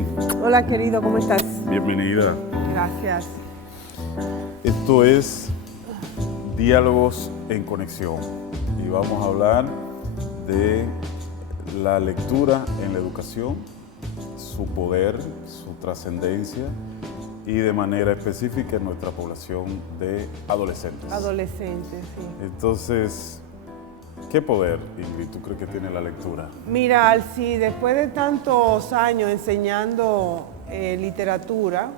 Cindy. Hola querido, ¿cómo estás? Bienvenida. Gracias. Esto es Diálogos en Conexión y vamos a hablar de la lectura en la educación, su poder, su trascendencia y de manera específica en nuestra población de adolescentes. Adolescentes, sí. Entonces, ¿qué poder, Ingrid, tú crees que tiene la lectura? Mira, Alci, después de tantos años enseñando literatura,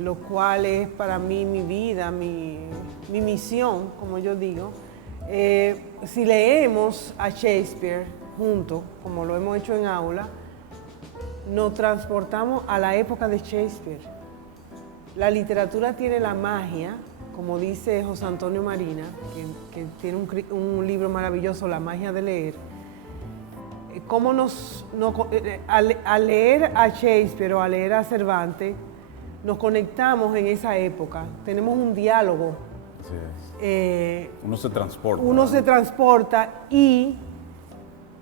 lo cual es para mí mi vida, mi misión, como yo digo, si leemos a Shakespeare juntos, como lo hemos hecho en aula, nos transportamos a la época de Shakespeare. La literatura tiene la magia, como dice José Antonio Marina, que tiene un libro maravilloso, La magia de leer. Cómo al leer a Shakespeare o a leer a Cervantes, nos conectamos en esa época, tenemos un diálogo. Así es. Uno se transporta. Uno se transporta y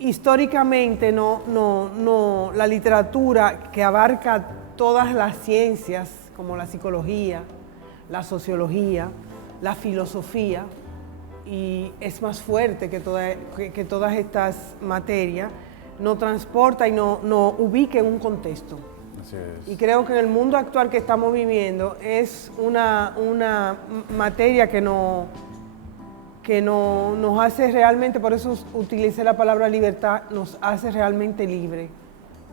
históricamente la literatura que abarca todas las ciencias, como la psicología, la sociología, la filosofía, y es más fuerte que todas estas materias, nos transporta y nos ubica en un contexto. Así es. Y creo que en el mundo actual que estamos viviendo es una materia que nos hace realmente, por eso utilicé la palabra libertad, nos hace realmente libre.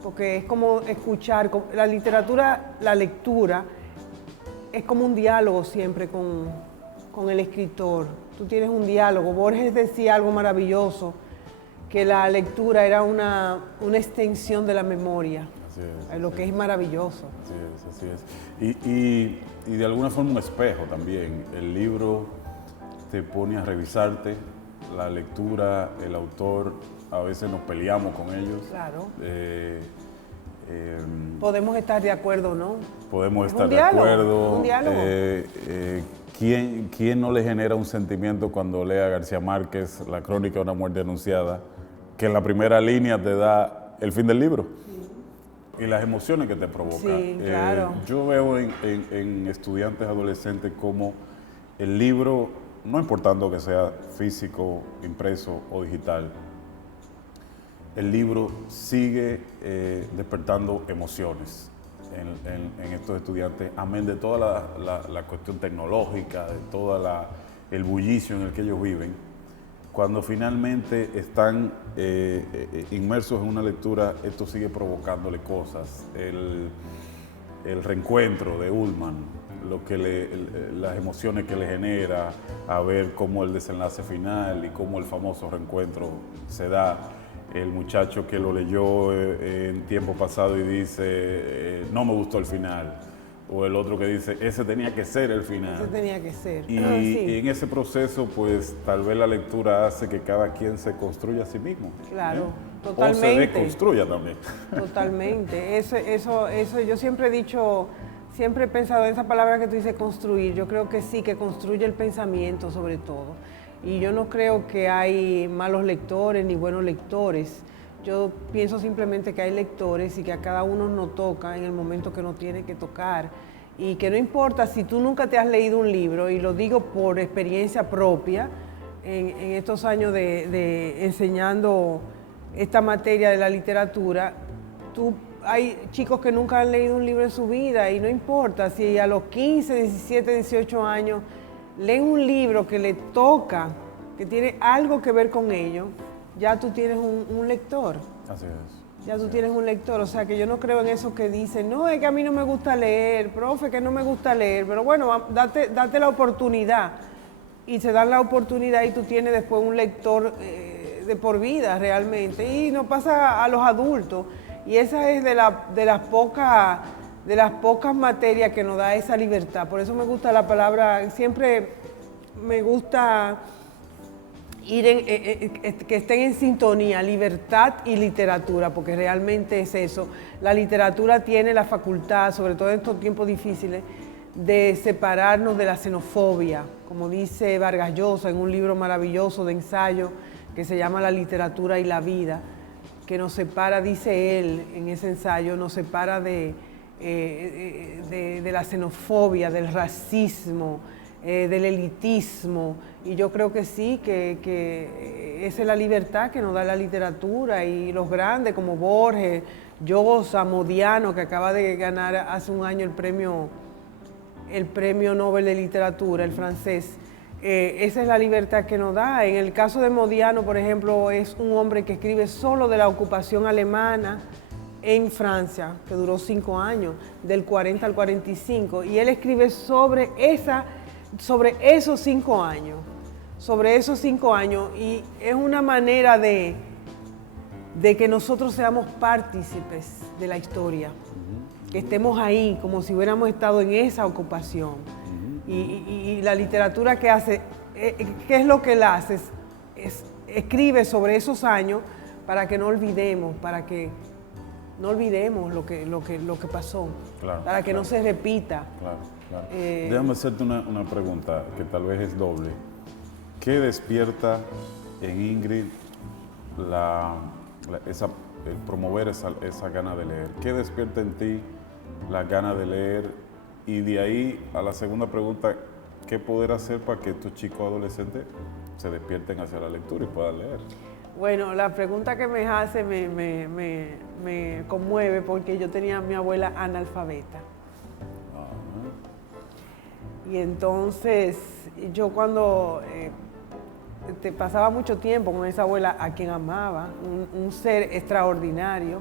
Porque es como escuchar, la literatura, la lectura, es como un diálogo siempre con el escritor. Tú tienes un diálogo. Borges decía algo maravilloso, que la lectura era una extensión de la memoria. Así es, lo que es maravilloso. Así es. Y de alguna forma un espejo también. El libro te pone a revisarte, la lectura, el autor, a veces nos peleamos con ellos. Claro. Podemos estar de acuerdo, ¿no? Podemos Es estar un de diálogo, acuerdo. un diálogo. ¿Quién no le genera un sentimiento cuando lee a García Márquez, La crónica de una muerte anunciada, que en la primera línea te da el fin del libro? Sí. Y las emociones que te provoca. Sí, claro. Yo veo en estudiantes adolescentes como el libro, no importando que sea físico, impreso o digital, el libro sigue despertando emociones en estos estudiantes, amén de toda la cuestión tecnológica, de todo el bullicio en el que ellos viven. Cuando finalmente están inmersos en una lectura, esto sigue provocándole cosas. El reencuentro de Ullman, las emociones que le genera, a ver cómo el desenlace final y cómo el famoso reencuentro se da. El muchacho que lo leyó en tiempo pasado y dice, no me gustó el final. O el otro que dice, ese tenía que ser el final. Ese tenía que ser. Y sí. en ese proceso, pues, tal vez la lectura hace que cada quien se construya a sí mismo. Claro, totalmente. O se deconstruya también. Totalmente. Eso yo siempre he dicho, siempre he pensado en esa palabra que tú dices, construir. Yo creo que sí, que construye el pensamiento sobre todo. Y yo no creo que hay malos lectores ni buenos lectores. Yo pienso simplemente que hay lectores y que a cada uno nos toca en el momento que nos tiene que tocar. Y que no importa si tú nunca te has leído un libro, y lo digo por experiencia propia, en estos años de enseñando esta materia de la literatura, hay chicos que nunca han leído un libro en su vida y no importa si a los 15, 17, 18 años leen un libro que le toca, que tiene algo que ver con ello, ya tú tienes un lector. Así es. Ya tú tienes un lector, o sea que yo no creo en eso que dicen, no, es que a mí no me gusta leer, profe, que no me gusta leer, pero bueno, date la oportunidad. Y se dan la oportunidad y tú tienes después un lector de por vida realmente. Y nos pasa a los adultos. Y esa es de las pocas materias que nos da esa libertad. Por eso me gusta la palabra, siempre me gusta que estén en sintonía, libertad y literatura, porque realmente es eso. La literatura tiene la facultad, sobre todo en estos tiempos difíciles, de separarnos de la xenofobia, como dice Vargas Llosa en un libro maravilloso de ensayo que se llama La literatura y la vida, que nos separa, dice él en ese ensayo, nos separa de la xenofobia, del racismo, del elitismo, y yo creo que sí, que esa es la libertad que nos da la literatura, y los grandes como Borges, Llosa, Modiano, que acaba de ganar hace un año el premio Nobel de Literatura, el francés. Esa es la libertad que nos da. En el caso de Modiano, por ejemplo, es un hombre que escribe solo de la ocupación alemana en Francia, que duró 5 años, del 40 al 45, y él escribe sobre esos 5 años, y es una manera de que nosotros seamos partícipes de la historia, que estemos ahí como si hubiéramos estado en esa ocupación. Y la literatura que hace, ¿qué es lo que él hace? Escribe sobre esos años para que no olvidemos, lo que pasó, Claro, para que no se repita. Claro. Déjame hacerte una pregunta que tal vez es doble. ¿Qué despierta en Ingrid el promover esa gana de leer? ¿Qué despierta en ti la gana de leer? Y de ahí a la segunda pregunta, ¿qué poder hacer para que estos chicos adolescentes se despierten hacia la lectura y puedan leer? Bueno, la pregunta que me hace me conmueve, porque yo tenía a mi abuela analfabeta. Y entonces yo cuando pasaba mucho tiempo con esa abuela, a quien amaba, un ser extraordinario,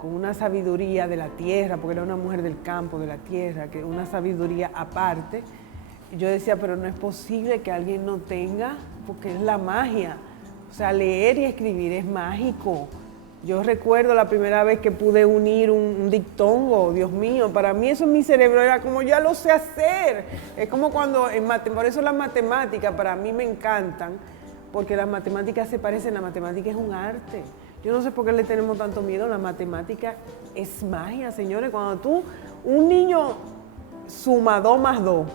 con una sabiduría de la tierra, porque era una mujer del campo, de la tierra, que una sabiduría aparte. Yo decía, pero no es posible que alguien no tenga, porque es la magia. O sea, leer y escribir es mágico. Yo recuerdo la primera vez que pude unir un dictongo, Dios mío, para mí eso en mi cerebro era como, ya lo sé hacer. Es como cuando, por eso las matemáticas para mí me encantan, porque las matemáticas se parecen, la matemática es un arte. Yo no sé por qué le tenemos tanto miedo, la matemática es magia, señores. Cuando un niño suma 2 más 2,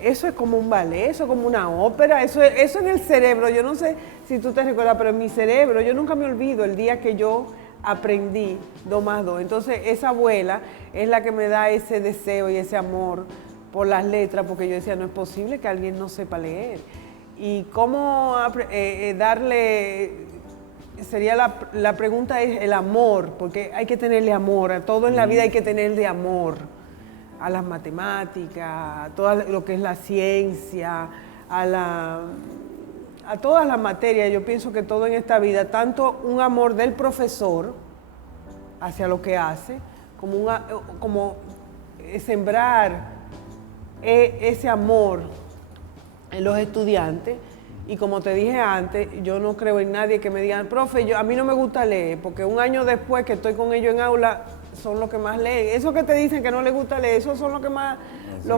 eso es como un ballet, eso es como una ópera, eso en el cerebro. Yo no sé si tú te recuerdas, pero en mi cerebro, yo nunca me olvido el día que yo aprendí 2 más 2. Entonces, esa abuela es la que me da ese deseo y ese amor por las letras, porque yo decía, no es posible que alguien no sepa leer. Y cómo darle... la pregunta es el amor, porque hay que tenerle amor, a todo en la vida hay que tenerle amor, a las matemáticas, a todo lo que es la ciencia, a todas las materias. Yo pienso que todo en esta vida, tanto un amor del profesor hacia lo que hace, como sembrar ese amor en los estudiantes. Y como te dije antes, yo no creo en nadie que me diga, profe, a mí no me gusta leer, porque un año después que estoy con ellos en aula, son los que más leen. Eso que te dicen que no les gusta leer, esos son los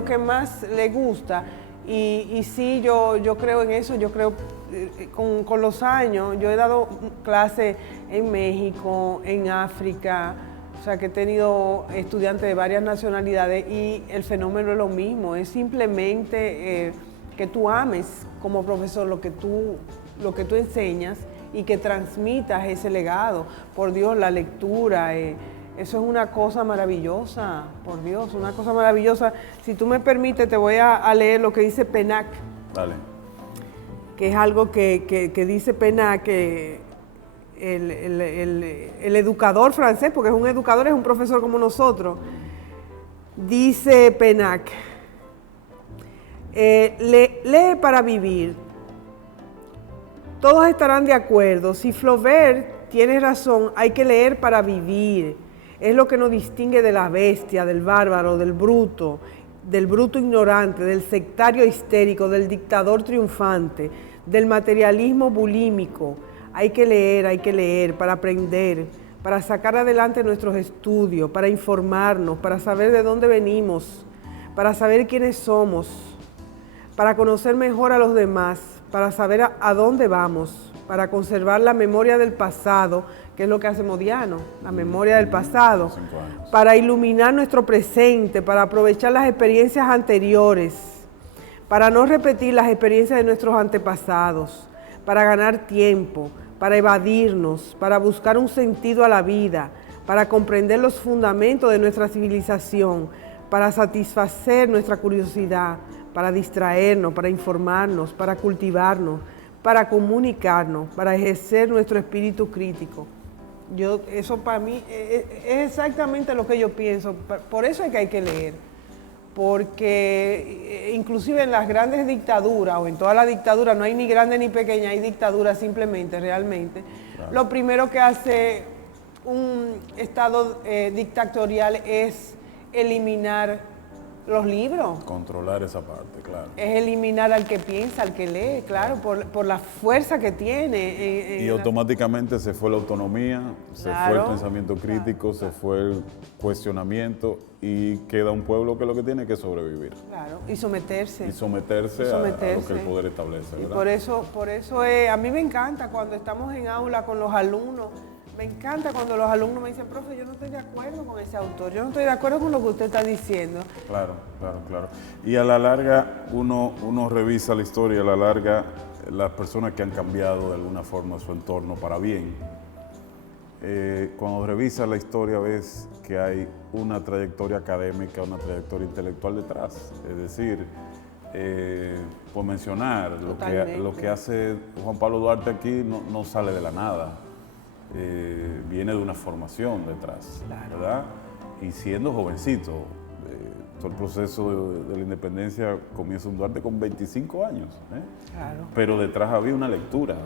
que más les gusta. Y sí, yo creo en eso, yo creo con los años, yo he dado clases en México, en África, o sea que he tenido estudiantes de varias nacionalidades, y el fenómeno es lo mismo, es simplemente... que tú ames como profesor lo que tú enseñas y que transmitas ese legado. Por Dios, la lectura, eso es una cosa maravillosa, por Dios, una cosa maravillosa. Si tú me permites, te voy a leer lo que dice Pennac. Dale. Que es algo que dice Pennac, que el educador francés, porque es un educador, es un profesor como nosotros. Dice Pennac, lee para vivir. Todos estarán de acuerdo. Si Flaubert tiene razón, hay que leer para vivir. Es lo que nos distingue de la bestia, del bárbaro, del bruto ignorante, del sectario histérico, del dictador triunfante, del materialismo bulímico. Hay que leer para aprender, para sacar adelante nuestros estudios, para informarnos, para saber de dónde venimos, para saber quiénes somos, para conocer mejor a los demás, para saber a dónde vamos, para conservar la memoria del pasado, que es lo que hace Modiano, la memoria del pasado, para iluminar nuestro presente, para aprovechar las experiencias anteriores, para no repetir las experiencias de nuestros antepasados, para ganar tiempo, para evadirnos, para buscar un sentido a la vida, para comprender los fundamentos de nuestra civilización, para satisfacer nuestra curiosidad, para distraernos, para informarnos, para cultivarnos, para comunicarnos, para ejercer nuestro espíritu crítico. Eso para mí es exactamente lo que yo pienso. Por eso es que hay que leer. Porque inclusive en las grandes dictaduras, o en todas las dictaduras, no hay ni grande ni pequeña, hay dictaduras simplemente, realmente. Claro. Lo primero que hace un Estado dictatorial es eliminar los libros. Controlar esa parte, claro. Es eliminar al que piensa, al que lee, claro, por la fuerza que tiene. Y automáticamente se fue la autonomía, se fue el pensamiento crítico, se fue el cuestionamiento y queda un pueblo que lo que tiene que sobrevivir. Claro, y someterse. Y someterse a lo que el poder establece, ¿verdad? Y por eso a mí me encanta cuando estamos en aula con los alumnos. Me encanta cuando los alumnos me dicen, profe, yo no estoy de acuerdo con ese autor, yo no estoy de acuerdo con lo que usted está diciendo. Claro. Y a la larga uno revisa la historia, a la larga las personas que han cambiado de alguna forma su entorno para bien. Cuando revisas la historia ves que hay una trayectoria académica, una trayectoria intelectual detrás. Es decir, por mencionar, lo que hace Juan Pablo Duarte aquí no sale de la nada. Viene de una formación detrás, claro. ¿Verdad? Y siendo jovencito, todo el proceso de la independencia comienza un Duarte con 25 años, Claro. Pero detrás había una lectura,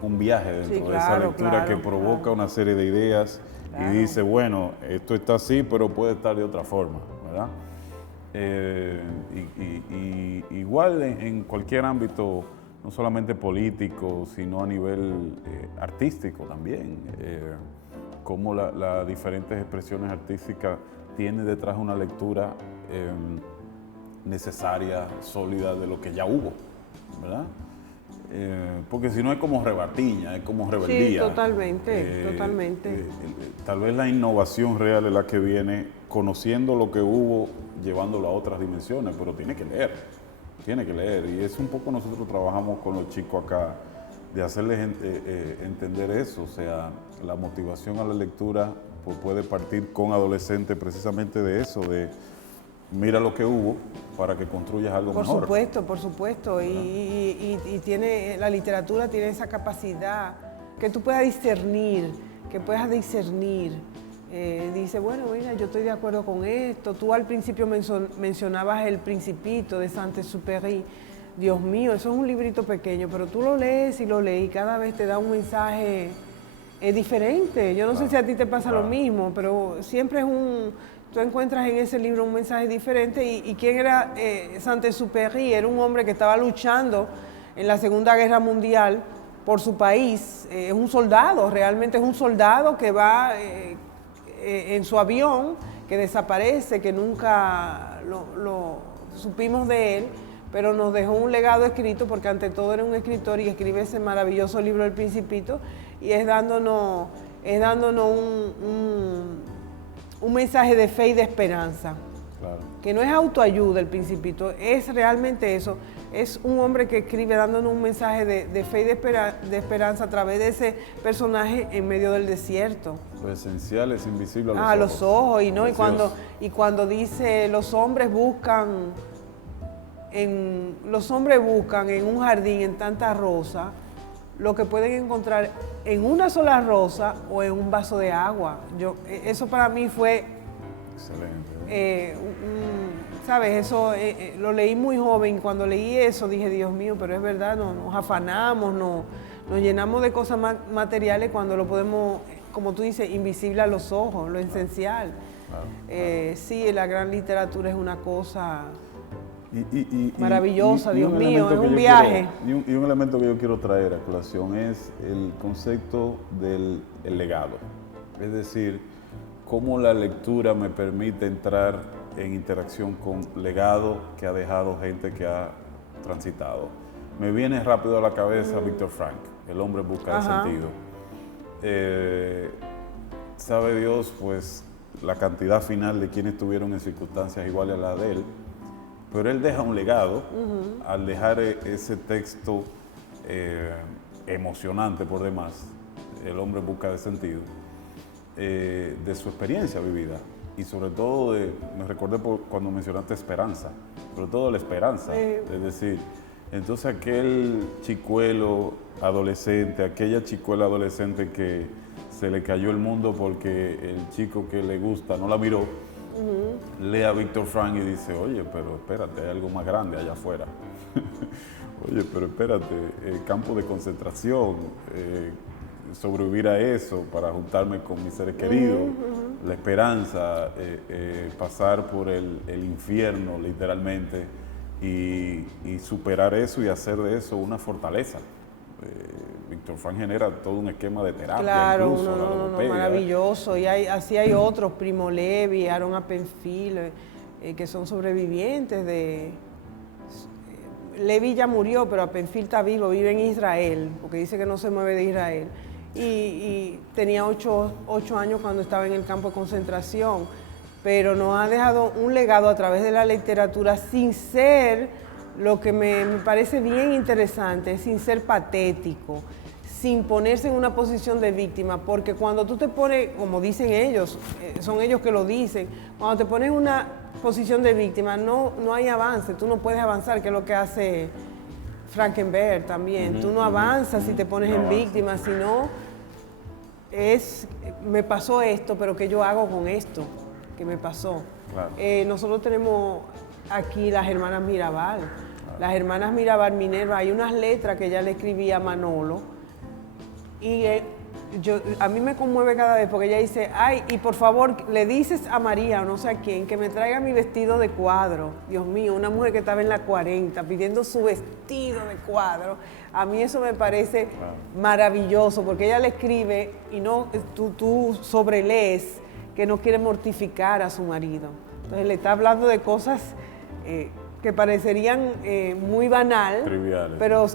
un viaje dentro de esa lectura que provoca una serie de ideas y dice, bueno, esto está así, pero puede estar de otra forma, ¿verdad? Igual en cualquier ámbito, no solamente político, sino a nivel artístico también. Cómo las diferentes expresiones artísticas tienen detrás una lectura necesaria, sólida de lo que ya hubo, ¿verdad? Porque si no es como rebatiña, es como rebeldía. Sí, totalmente. Tal vez la innovación real es la que viene conociendo lo que hubo, llevándolo a otras dimensiones, pero tiene que leer, y es un poco nosotros trabajamos con los chicos acá, de hacerles entender eso, o sea, la motivación a la lectura pues, puede partir con adolescentes precisamente de eso, de mira lo que hubo para que construyas algo mejor. Por supuesto, y la literatura tiene esa capacidad que tú puedas discernir, dice, bueno, mira, yo estoy de acuerdo con esto. Tú al principio mencionabas El Principito de Saint-Exupéry. Dios mío, eso es un librito pequeño, pero tú lo lees y cada vez te da un mensaje diferente. Yo no sé si a ti te pasa lo mismo, pero siempre tú encuentras en ese libro un mensaje diferente. ¿Y quién era Saint-Exupéry? Era un hombre que estaba luchando en la Segunda Guerra Mundial por su país. Es un soldado, realmente es un soldado que va en su avión, que desaparece, que nunca lo supimos de él, pero nos dejó un legado escrito, porque ante todo era un escritor y escribe ese maravilloso libro El Principito, y es dándonos un mensaje de fe y de esperanza. Claro. Que no es autoayuda El Principito, es realmente eso. Es un hombre que escribe dándonos un mensaje de fe y de esperanza a través de ese personaje en medio del desierto. Lo esencial es invisible a los ojos. A los ojos, y cuando dice los hombres buscan en un jardín en tantas rosas lo que pueden encontrar en una sola rosa o en un vaso de agua. Eso para mí fue excelente. ¿Sabes? Eso lo leí muy joven. Cuando leí eso dije, Dios mío, pero es verdad, nos afanamos, nos llenamos de cosas materiales cuando lo podemos, como tú dices, invisible a los ojos, lo esencial. Claro. Sí, la gran literatura es una cosa maravillosa, Dios mío, es un viaje. Y un elemento que yo quiero traer a colación es el concepto del legado. Es decir, cómo la lectura me permite entrar en interacción con legado que ha dejado gente que ha transitado. Me viene rápido a la cabeza Víctor Frank, El hombre en busca de sentido. Sabe Dios, pues, la cantidad final de quienes estuvieron en circunstancias iguales a las de él, pero él deja un legado al dejar ese texto emocionante por demás, el hombre en busca de sentido, de su experiencia vivida. Y sobre todo, me recordé cuando mencionaste esperanza, sobre todo la esperanza, es decir, entonces aquel chicuelo adolescente, aquella chicuela adolescente que se le cayó el mundo porque el chico que le gusta no la miró, lee a Víctor Frank y dice, oye, pero espérate, hay algo más grande allá afuera. Oye, pero espérate, campo de concentración, sobrevivir a eso para juntarme con mis seres queridos, la esperanza, pasar por el infierno literalmente y superar eso y hacer de eso una fortaleza. Víctor Frank genera todo un esquema de terapia, claro, incluso la logopedia. maravilloso. Y así hay otros, Primo Levi, Aaron Appenfield, que son sobrevivientes de... Levi ya murió, pero Appenfield está vivo, vive en Israel, porque dice que no se mueve de Israel. Y tenía 8 años cuando estaba en el campo de concentración, pero nos ha dejado un legado a través de la literatura sin ser, lo que me parece bien interesante, sin ser patético, sin ponerse en una posición de víctima, porque cuando tú te pones, como dicen ellos, son ellos que lo dicen, cuando te pones en una posición de víctima no hay avance, tú no puedes avanzar, que es lo que hace Frankenberg también. Tú no avanzas si te pones en víctima, sino me pasó esto, pero ¿qué yo hago con esto que me pasó? Claro. Nosotros tenemos aquí las hermanas Mirabal. Claro. Las hermanas Mirabal Minerva, hay unas letras que ella le escribía a Manolo y a mí me conmueve cada vez porque ella dice, ay, y por favor, le dices a María o no sé a quién que me traiga mi vestido de cuadro. Dios mío, una mujer que estaba en la 40 pidiendo su vestido de cuadro. A mí eso me parece maravilloso porque ella le escribe y no tú sobrelees que no quiere mortificar a su marido. Entonces le está hablando de cosas que parecerían muy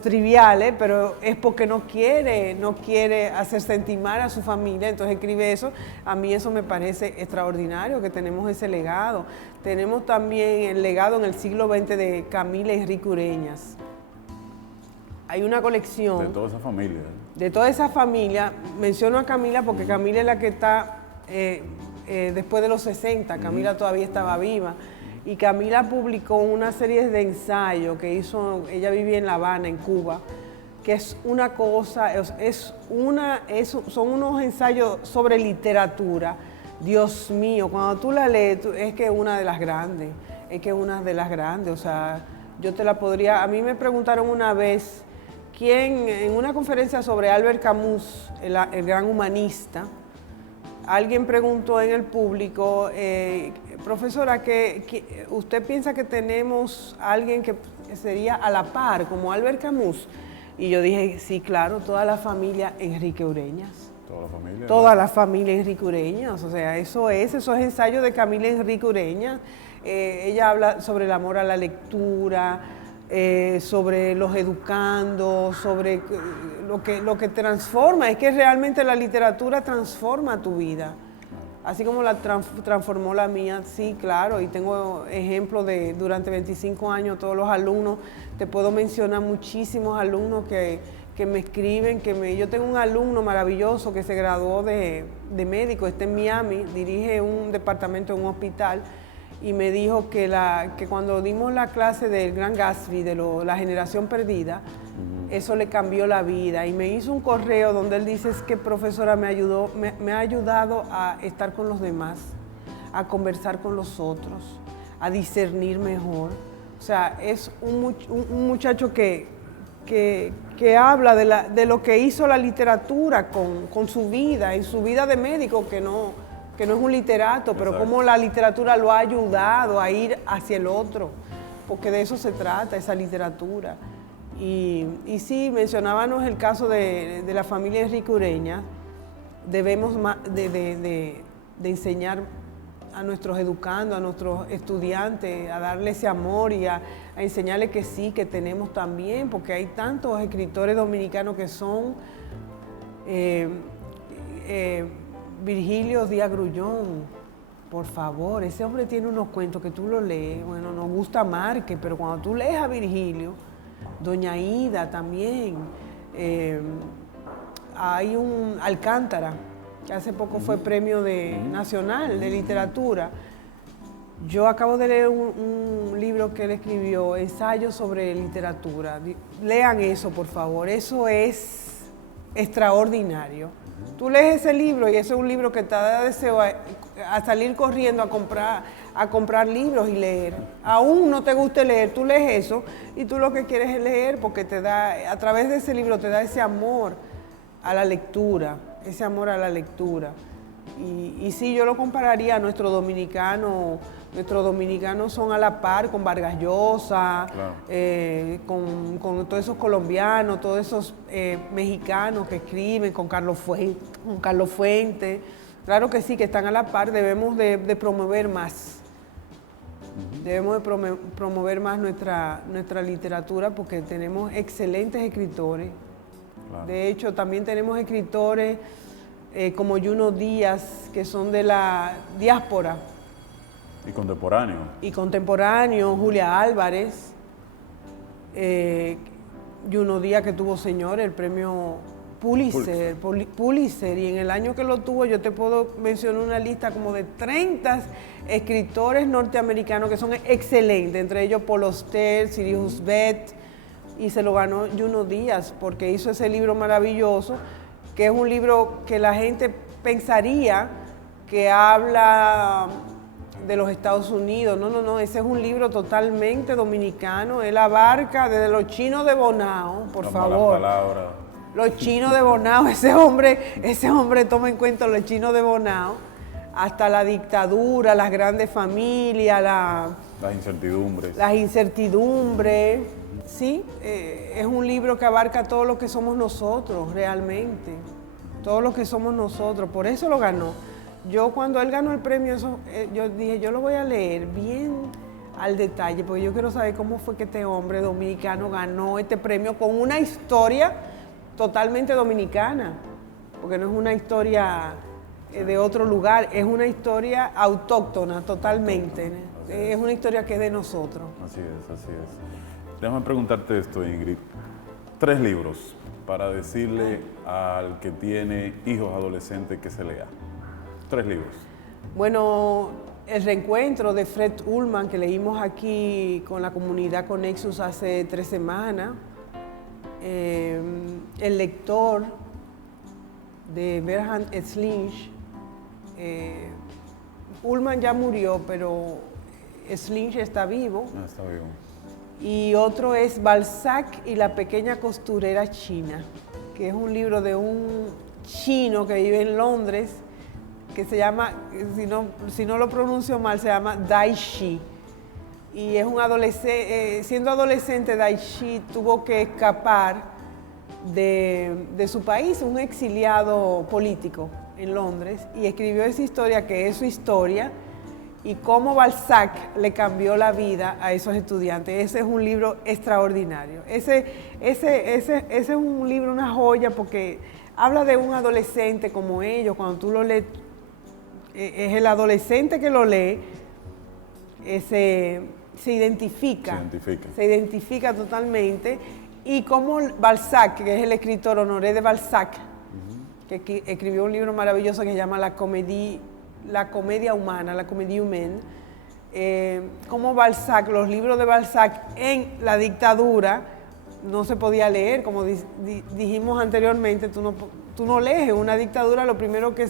triviales, pero es porque no quiere hacer sentir mal a su familia, entonces escribe eso. A mí eso me parece extraordinario, que tenemos ese legado. Tenemos también el legado en el siglo XX de Camila y Enrique Ureñas. Hay una colección... De toda esa familia. De toda esa familia. Menciono a Camila porque Camila es la que está después de los 60, Camila todavía estaba viva. Y Camila publicó una serie de ensayos que hizo, ella vivía en La Habana, en Cuba, que es una cosa, son unos ensayos sobre literatura. Dios mío, cuando tú la lees, es que es una de las grandes, o sea, yo te la podría, a mí me preguntaron una vez, en una conferencia sobre Albert Camus, el gran humanista, alguien preguntó en el público, profesora, que ¿usted piensa que tenemos a alguien que sería a la par, como Albert Camus? Y yo dije, sí, claro, toda la familia Enrique Ureñas. ¿Toda la familia? Toda la familia Enrique Ureñas, o sea, esos ensayos de Camila Enrique Ureñas. Ella habla sobre el amor a la lectura, sobre los educandos, sobre lo que transforma, es que realmente la literatura transforma tu vida, así como la transformó la mía, sí, claro, y tengo ejemplos de durante 25 años, todos los alumnos, te puedo mencionar muchísimos alumnos que me escriben, yo tengo un alumno maravilloso que se graduó de médico, está en Miami, dirige un departamento en un hospital, y me dijo que cuando dimos la clase del Gran Gatsby, de la generación perdida, eso le cambió la vida. Y me hizo un correo donde él dice, es que profesora me ha ayudado a estar con los demás, a conversar con los otros, a discernir mejor. O sea, es un muchacho que habla de lo que hizo la literatura con su vida, en su vida de médico, que no es un literato, pero exacto, cómo la literatura lo ha ayudado a ir hacia el otro, porque de eso se trata, esa literatura. Y sí, mencionábamos el caso de la familia Enrique Ureña. Debemos de enseñar a nuestros educandos, a nuestros estudiantes, a darles ese amor y a enseñarles que sí, que tenemos también, porque hay tantos escritores dominicanos que son... Virgilio Díaz Grullón, por favor, ese hombre tiene unos cuentos que tú lo lees, bueno, nos gusta Márquez, pero cuando tú lees a Virgilio, Doña Ida también, Hay un Alcántara, que hace poco fue premio nacional de literatura. Yo acabo de leer un libro que él escribió, Ensayos sobre literatura. Lean eso, por favor, eso es extraordinario. Tú lees ese libro y ese es un libro que te da deseo a salir corriendo a comprar libros y leer. Aún no te guste leer, tú lees eso y tú lo que quieres es leer porque te da, a través de ese libro te da ese amor a la lectura, ese amor a la lectura. Y sí, yo lo compararía a nuestros dominicanos son a la par con Vargas Llosa, claro. Con todos esos colombianos, todos esos mexicanos que escriben, con Carlos Fuente. Claro que sí, que están a la par, debemos de promover más. Debemos de promover más nuestra literatura porque tenemos excelentes escritores. Claro. De hecho, también tenemos escritores como Junot Díaz, que son de la diáspora. Y contemporáneo, Julia Álvarez, Junot Díaz que tuvo, señor, el premio Pulitzer, y en el año que lo tuvo yo te puedo mencionar una lista como de 30 escritores norteamericanos que son excelentes, entre ellos Paul Auster, Sirius Beth, y se lo ganó Junot Díaz porque hizo ese libro maravilloso, que es un libro que la gente pensaría que habla de los Estados Unidos. No, ese es un libro totalmente dominicano. Él abarca desde los chinos de Bonao, por favor. Los chinos de Bonao, ese hombre toma en cuenta los chinos de Bonao, hasta la dictadura, las grandes familias, las incertidumbres. Sí, es un libro que abarca todo lo que somos nosotros realmente, todo lo que somos nosotros, por eso lo ganó. Yo cuando él ganó el premio, yo dije, yo lo voy a leer bien al detalle, porque yo quiero saber cómo fue que este hombre dominicano ganó este premio con una historia totalmente dominicana, porque no es una historia de otro lugar, es una historia autóctona totalmente, es una historia que es de nosotros. Así es. Déjame preguntarte esto, Ingrid. 3 libros para decirle al que tiene hijos adolescentes que se lea. 3 libros. Bueno, El reencuentro de Fred Ullman, que leímos aquí con la comunidad Conexus hace 3 semanas. El lector de Bertrand Slinge. Ullman ya murió, pero Slinge está vivo. Está vivo. Y otro es Balzac y la pequeña costurera china, que es un libro de un chino que vive en Londres, que se llama, si no lo pronuncio mal, se llama Dai Shi. Y es un adolescente, siendo adolescente, Dai Shi tuvo que escapar de su país, un exiliado político en Londres, y escribió esa historia, que es su historia, y cómo Balzac le cambió la vida a esos estudiantes. Ese es un libro extraordinario. Ese es un libro, una joya, porque habla de un adolescente como ellos. Cuando tú lo lees, es el adolescente que lo lee, se identifica totalmente. Y cómo Balzac, que es el escritor Honoré de Balzac, que escribió un libro maravilloso que se llama La comedia humana, la comédie humaine, como Balzac, los libros de Balzac en la dictadura no se podía leer, como dijimos anteriormente, tú no lees en una dictadura, lo primero que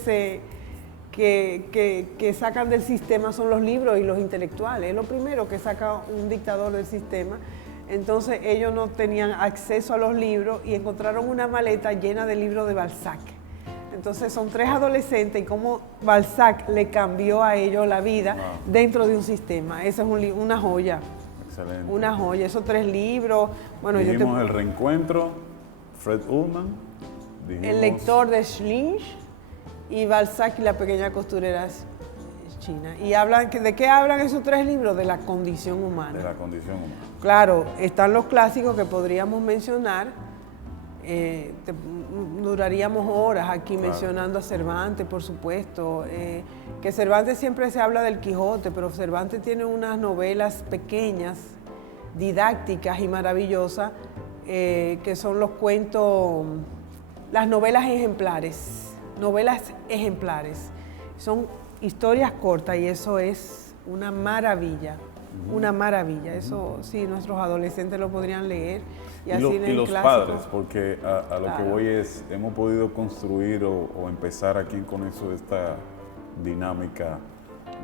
sacan del sistema son los libros y los intelectuales, es lo primero que saca un dictador del sistema. Entonces ellos no tenían acceso a los libros y encontraron una maleta llena de libros de Balzac. Entonces son 3 adolescentes y cómo Balzac le cambió a ellos la vida dentro de un sistema. Esa es una joya. Excelente. Una joya. Esos 3 libros. Bueno, dijimos El reencuentro, Fred Ullman. El lector de Slinge y Balzac y la pequeña costurera china. ¿Y de qué hablan esos 3 libros? De la condición humana. De la condición humana. Claro, están los clásicos que podríamos mencionar. Duraríamos horas aquí mencionando a Cervantes, por supuesto, que Cervantes siempre se habla del Quijote, pero Cervantes tiene unas novelas pequeñas, didácticas y maravillosas, que son los cuentos, las novelas ejemplares. Son historias cortas y eso es una maravilla. Una maravilla, eso sí, nuestros adolescentes lo podrían leer. Y los padres, porque a lo que voy es, hemos podido construir o empezar aquí con eso, esta dinámica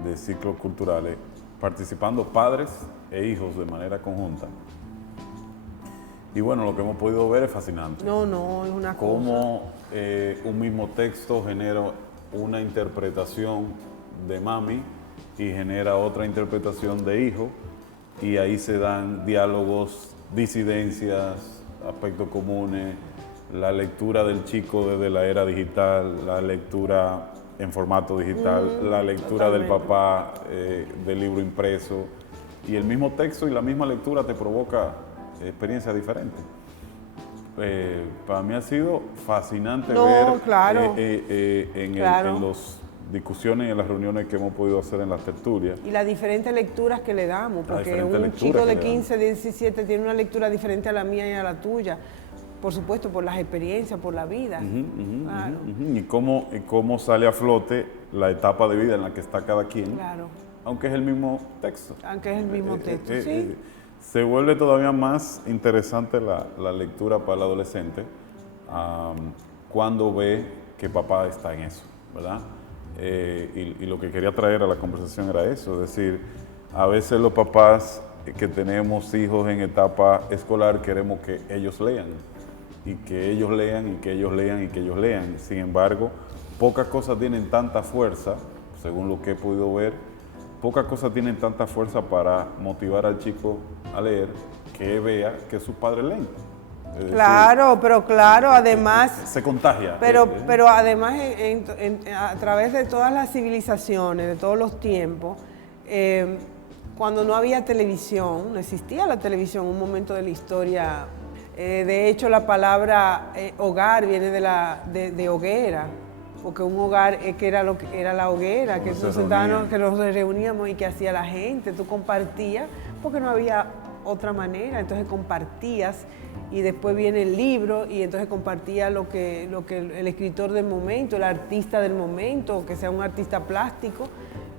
de ciclos culturales, participando padres e hijos de manera conjunta. Y bueno, lo que hemos podido ver es fascinante. No, es una cosa. Cómo un mismo texto genera una interpretación de mami y genera otra interpretación de hijo, y ahí se dan diálogos, disidencias, aspectos comunes, la lectura del chico desde la era digital, la lectura en formato digital, la lectura totalmente. del papá del libro impreso, y el mismo texto y la misma lectura te provoca experiencias diferentes. Para mí ha sido fascinante ver claro. en las discusiones y en las reuniones que hemos podido hacer en las tertulias. Y las diferentes lecturas que le damos, porque un chico de 15, 17 tiene una lectura diferente a la mía y a la tuya. Por supuesto, por las experiencias, por la vida. Claro. Y cómo sale a flote la etapa de vida en la que está cada quien, Claro. aunque es el mismo texto. Aunque es el mismo texto, sí. Se vuelve todavía más interesante la lectura para el adolescente cuando ve que papá está en eso, ¿verdad? Y lo que quería traer a la conversación era eso, es decir, a veces los papás que tenemos hijos en etapa escolar queremos que ellos lean, y que ellos lean, y que ellos lean, y que ellos lean. Sin embargo, pocas cosas tienen tanta fuerza, según lo que he podido ver, pocas cosas tienen tanta fuerza para motivar al chico a leer, que vea que sus padres leen. Claro, pero claro, además... Se contagia. Pero además, a través de todas las civilizaciones, de todos los tiempos, cuando no había televisión, no existía la televisión en un momento de la historia. De hecho, la palabra hogar viene de hoguera, porque un hogar que era la hoguera, que nos sentábamos, que nos reuníamos y que hacía la gente, tú compartías, porque no había otra manera, entonces compartías. Y después viene el libro y entonces compartía lo que el escritor del momento, el artista del momento, que sea un artista plástico.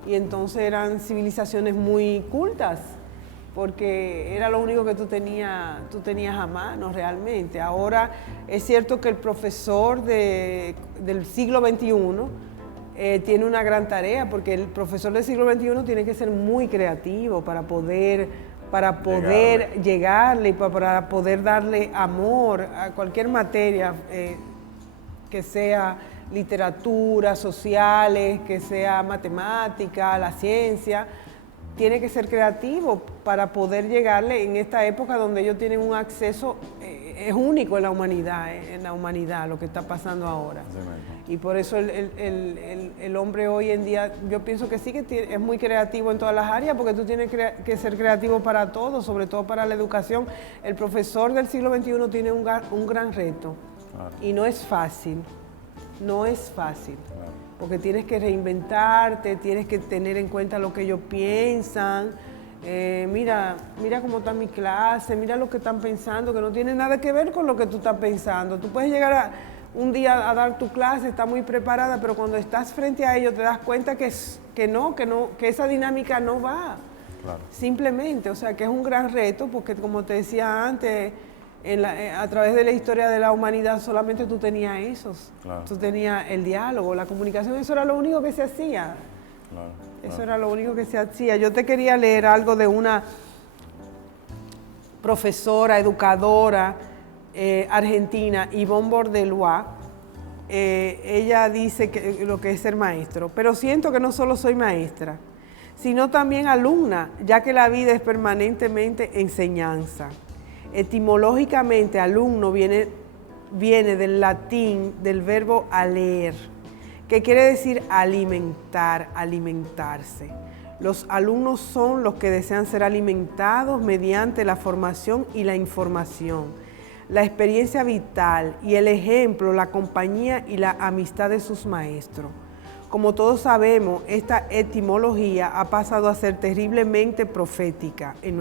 Y entonces eran civilizaciones muy cultas, porque era lo único que tú tenías a mano realmente. Ahora es cierto que el profesor del siglo XXI tiene una gran tarea, porque el profesor del siglo XXI tiene que ser muy creativo para poder llegarle y para poder darle amor a cualquier materia, que sea literatura, sociales, que sea matemática, la ciencia. Tiene que ser creativo para poder llegarle en esta época donde ellos tienen un acceso, es único en la humanidad, lo que está pasando ahora. Y por eso el hombre hoy en día, yo pienso que sí que es muy creativo en todas las áreas, porque tú tienes que ser creativo para todo, sobre todo para la educación. El profesor del siglo XXI tiene un gran reto, y no es fácil, porque tienes que reinventarte, tienes que tener en cuenta lo que ellos piensan. Mira cómo está mi clase, mira lo que están pensando, que no tiene nada que ver con lo que tú estás pensando. Tú puedes llegar un día a dar tu clase, está muy preparada, pero cuando estás frente a ellos te das cuenta que esa dinámica no va. Claro. Simplemente, o sea, que es un gran reto, porque como te decía antes, a través de la historia de la humanidad solamente tú tenías esos. Claro. Tú tenías el diálogo, la comunicación, eso era lo único que se hacía. Claro. Eso era lo único que se hacía. Yo te quería leer algo de una profesora, educadora argentina, Yvonne Bordelois. Ella dice lo que es ser maestro, pero siento que no solo soy maestra, sino también alumna, ya que la vida es permanentemente enseñanza. Etimológicamente, alumno viene del latín, del verbo aleer, que quiere decir alimentar, alimentarse. Los alumnos son los que desean ser alimentados mediante la formación y la información, la experiencia vital y el ejemplo, la compañía y la amistad de sus maestros. Como todos sabemos, esta etimología ha pasado a ser terriblemente profética en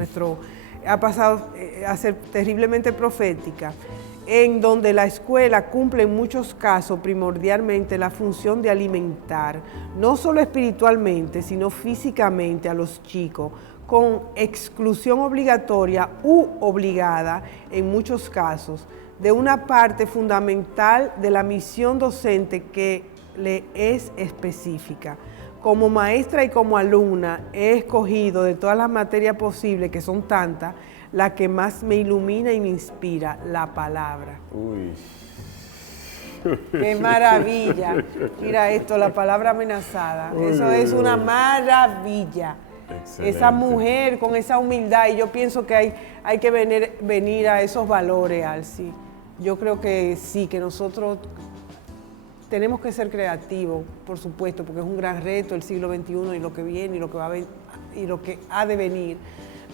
ha pasado a ser terriblemente profética, en donde la escuela cumple en muchos casos primordialmente la función de alimentar, no solo espiritualmente, sino físicamente a los chicos, con exclusión obligatoria u obligada, en muchos casos, de una parte fundamental de la misión docente que le es específica. Como maestra y como alumna he escogido de todas las materias posibles, que son tantas, la que más me ilumina y me inspira, la palabra. Uy. ¡Qué maravilla! Mira esto, la palabra amenazada. Eso es una maravilla. Excelente. Esa mujer con esa humildad, y yo pienso que hay que venir a esos valores, Alci. Yo creo que sí, que nosotros tenemos que ser creativos, por supuesto, porque es un gran reto el siglo XXI y lo que viene y lo que va a venir, y lo que ha de venir.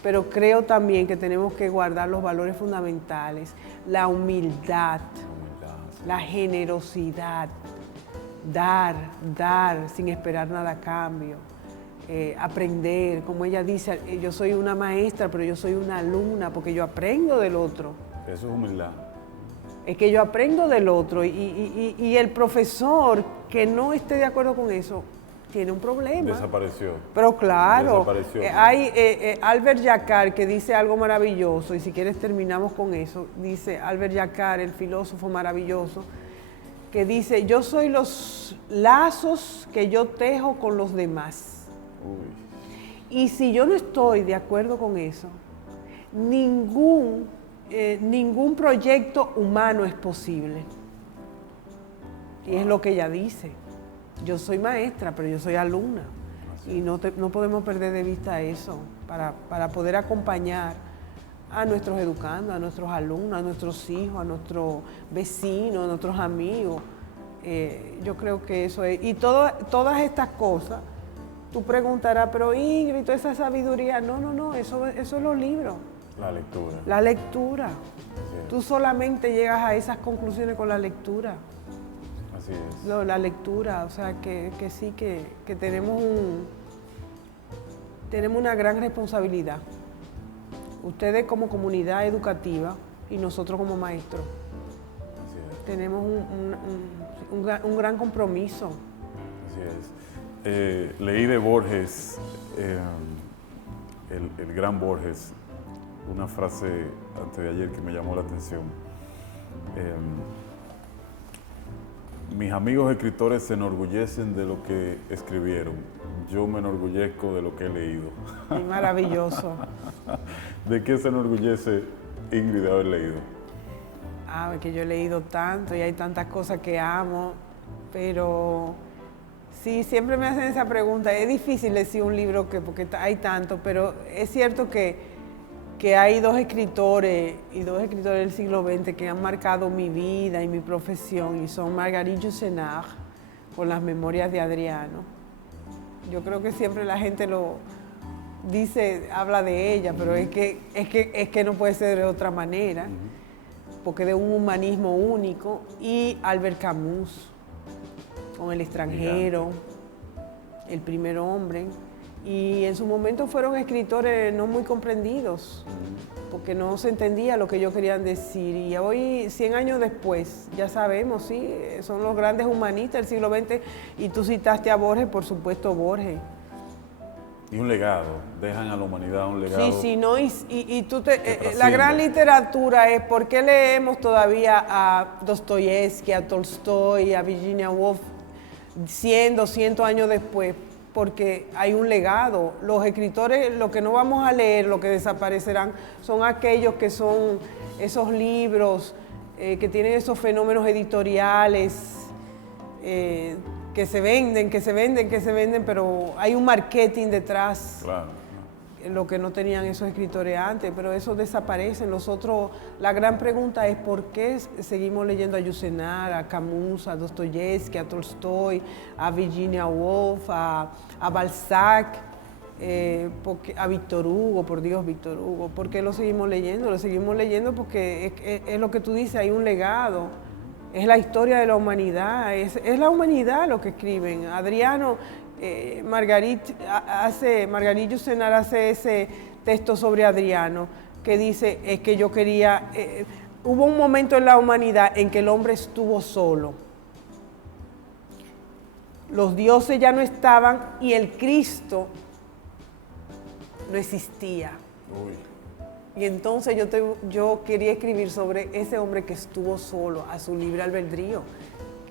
Pero creo también que tenemos que guardar los valores fundamentales, la humildad, la generosidad, dar sin esperar nada a cambio, aprender, como ella dice, yo soy una maestra, pero yo soy una alumna, porque yo aprendo del otro. Eso es humildad. Es que yo aprendo del otro y el profesor que no esté de acuerdo con eso tiene un problema. Desapareció. Pero claro, Desapareció. hay Albert Jacquard que dice algo maravilloso, y si quieres terminamos con eso. Dice Albert Jacquard, el filósofo maravilloso, que dice, yo soy los lazos que yo tejo con los demás. Uy. Y si yo no estoy de acuerdo con eso, ningún proyecto humano es posible. Y es lo que ella dice. Yo soy maestra, pero yo soy alumna. Y no podemos perder de vista eso para poder acompañar a nuestros educandos, a nuestros alumnos, a nuestros hijos, a nuestros vecinos, a nuestros amigos. Yo creo que eso es. Y todas estas cosas, tú preguntarás, pero Ingrid, toda esa sabiduría. No, eso es los libros. La lectura. La lectura. Tú solamente llegas a esas conclusiones con la lectura. Así es. La lectura, o sea, que sí, que tenemos una gran responsabilidad. Ustedes como comunidad educativa y nosotros como maestros. Así es. Tenemos un gran compromiso. Así es. Leí de Borges, el gran Borges, una frase antes de ayer que me llamó la atención. Mis amigos escritores se enorgullecen de lo que escribieron. Yo me enorgullezco de lo que he leído. Es maravilloso. ¿De qué se enorgullece Ingrid de haber leído? Que yo he leído tanto y hay tantas cosas que amo, pero sí, siempre me hacen esa pregunta. Es difícil decir un libro porque hay tanto, pero es cierto que hay dos escritores del siglo XX que han marcado mi vida y mi profesión, y son Marguerite Yourcenar con Las Memorias de Adriano. Yo creo que siempre la gente lo dice, habla de ella, pero es que no puede ser de otra manera, porque de un humanismo único. Y Albert Camus con El extranjero, El primer hombre. Y en su momento fueron escritores no muy comprendidos, porque no se entendía lo que ellos querían decir. Y hoy, 100 años después, ya sabemos, sí, son los grandes humanistas del siglo XX. Y tú citaste a Borges, por supuesto, Borges. Y un legado, dejan a la humanidad un legado. Sí, no, la gran literatura es, ¿por qué leemos todavía a Dostoyevsky, a Tolstoy, a Virginia Woolf, 100, 200 años después? Porque hay un legado. Los escritores, lo que no vamos a leer, lo que desaparecerán, son aquellos que son esos libros que tienen esos fenómenos editoriales que se venden, pero hay un marketing detrás. Claro. Lo que no tenían esos escritores antes, pero esos desaparecen. Los otros, la gran pregunta es ¿por qué seguimos leyendo a Yourcenar, a Camus, a Dostoyevsky, a Tolstoy, a Virginia Woolf, a Balzac, a Víctor Hugo, por Dios, Víctor Hugo? ¿Por qué lo seguimos leyendo? Lo seguimos leyendo porque es lo que tú dices, hay un legado, es la historia de la humanidad, es la humanidad lo que escriben. Adriano, Marguerite Yourcenar hace ese texto sobre Adriano, que dice, es que yo quería, hubo un momento en la humanidad en que el hombre estuvo solo. Los dioses ya no estaban y el Cristo no existía. Uy. Y entonces yo quería escribir sobre ese hombre que estuvo solo, a su libre albedrío,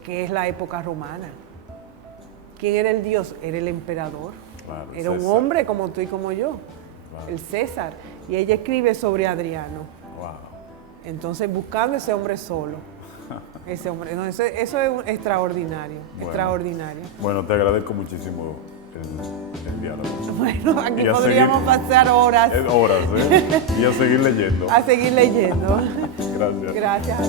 que es la época romana. ¿Quién era el Dios? Era el emperador. Claro, era un César. Hombre como tú y como yo, Claro. el César. Y ella escribe sobre Adriano. Wow. Entonces, buscando ese hombre solo. Ese hombre, no, eso es extraordinario, Bueno. extraordinario. Bueno, te agradezco muchísimo el diálogo. Bueno, aquí Y a podríamos seguir- pasar horas Horas, ¿eh? Y a seguir leyendo. a seguir leyendo. Gracias. Gracias.